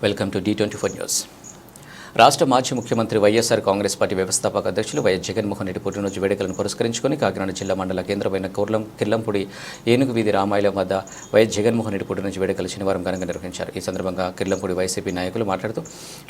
welcome to the twenty four news రాష్ట్ర మాజీ ముఖ్యమంత్రి వైఎస్ఆర్ కాంగ్రెస్ పార్టీ వ్యవస్థాపక అధ్యక్షులు వైఎస్ జగన్మోహన్ రెడ్డి పుట్టినరోజు వేడుకలను పురస్కరించుకొని కాకినాడ జిల్లా మండల కేంద్రమైన కోర్లం కిర్లంపూడి ఏనుగు వీధి రామాయలం వద్ద వైఎస్ జగన్మోహన్ రెడ్డి పుట్టినరోజు వేడుకలు శనివారం ఘనంగా నిర్వహించారు. ఈ సందర్భంగా కిర్లంపూడి వైసీపీ నాయకులు మాట్లాడుతూ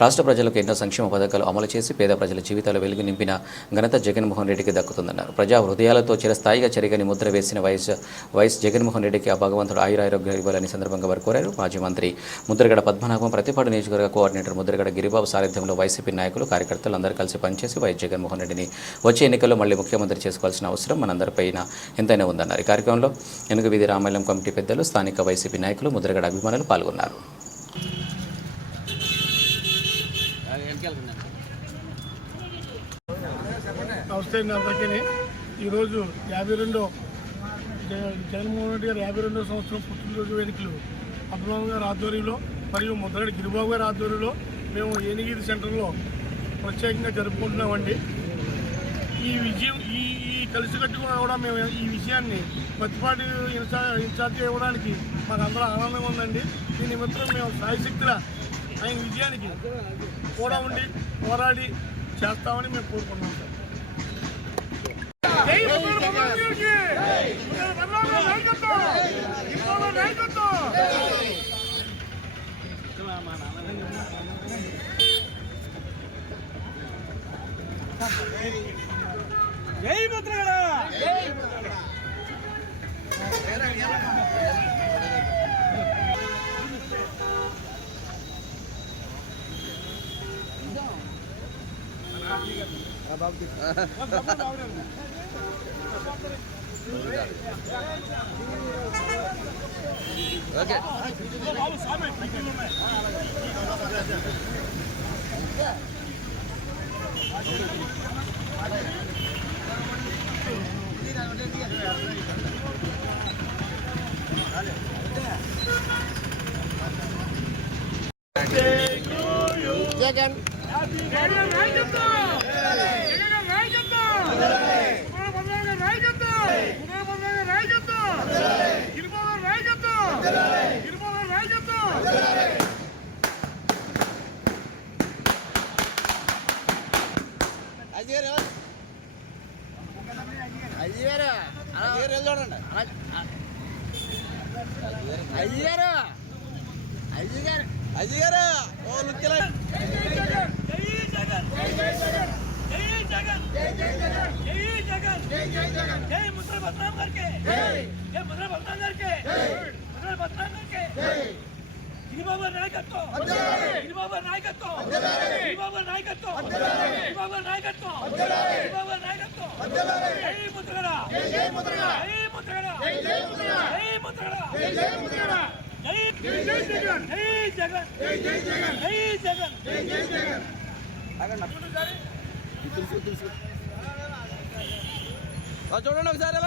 రాష్ట్ర ప్రజలకు ఎన్నో సంక్షేమ పథకాలు అమలు చేసి పేద ప్రజల జీవితాలు వెలుగు నింపిన ఘనత జగన్మోహన్ రెడ్డికి దక్కుతుందన్నారు. ప్రజా హృదయాలతో చిరస్థాయిగా చెరగని ముద్ర వేసిన వైఎస్ వైఎస్ జగన్మోహన్ రెడ్డికి ఆ భగవంతుడు ఆయురారోగ్యం ఇవ్వాలని సందర్భంగా వారు కోరారు. మాజీ మంత్రి ముద్రగడ పద్మనాభం ప్రతిపాడు నియోజకవర్గ కోఆర్డినేటర్ ముద్రగడ గిరిబాబు సారథ్యంలో వైసీపీ నాయకులు కార్యకర్తలు అందరూ కలిసి పనిచేసి వైఎస్ జగన్మోహన్ రెడ్డిని వచ్చే ఎన్నికల్లో మళ్ళీ ముఖ్యమంత్రి చేసుకోవాల్సిన అవసరం మనందరిపైన ఎంతైనా ఉందన్నారు. ఈ కార్యక్రమంలో ఎనుగు వీధి రామాయణం కమిటీ పెద్దలు స్థానిక వైసీపీ నాయకులు ముద్రగడ అభిమానులు పాల్గొన్నారు. నమస్తే అందరికీ. ఈరోజు యాభై రెండో జగన్మోహన్ రెడ్డి గారు యాభై రెండో సంవత్సరం పుట్టినరోజు వేడుకలు. పద్మనాభం గారి ఆధ్వర్యంలో మరియు ముద్రగడ గిరిబాబు గారి ఆధ్వర్యంలో మేము ఏనిగిరి సెంటర్లో ప్రత్యేకంగా జరుపుకుంటున్నామండి. ఈ విజయం ఈ ఈ కలిసికట్టుగా కూడా మేము ఈ విషయాన్ని ప్రతిపాటి ఇన్ఛార్జ్ ఇవ్వడానికి మాకు అందరూ ఆనందంగా ఉందండి. ఈ నిమిత్తం మేము సాయశక్తుల ఆయన విజయానికి కూడా ఉండి పోరాడి చేస్తామని మేము కోరుకున్నాం సార్. నాయకత్వం! గిరిబాబు గారి నాయకత్వం! జై ముద్రగడ జగన్ జగన్ నాయకత్వం! జగన్ నాయకత్వం! ముద్రగడ పద్మనాభం గారి నాయకత్వం! ముద్రగడ పద్మనాభం గారి నాయకత్వం! గిరిబాబు గారి నాయకత్వం! గిరిబాబు గారి నాయకత్వం! అయ్యారు అయ్యారు అయ్యారు చూడండి అయ్యారు అయ్యారు అయ్యారు ఓ లుక్కిలా జై జగన్! జై జగన్! జై జగన్! జై జగన్! జై జగన్! జై ముద్ర పద్మనాభం గారికి! జై ముద్ర పద్మనాభం గారికి! ముద్ర పద్మనాభం గారికి! గిరిబాబు గారి నాయకత్వం! గిరిబాబు గారి నాయకత్వం! గిరిబాబు గారి నాయకత్వం! గిరిబాబు గారి నాయకత్వం! గిరిబాబు గారి నాయకత్వం! జై ముద్రగడ! జై ముద్రగడ! జై ముద్రగడ! జై ముద్రగడ! జై ముద్రగడ! జై జై జగన్! జై జగన్! జై చూడండి ఒకసారి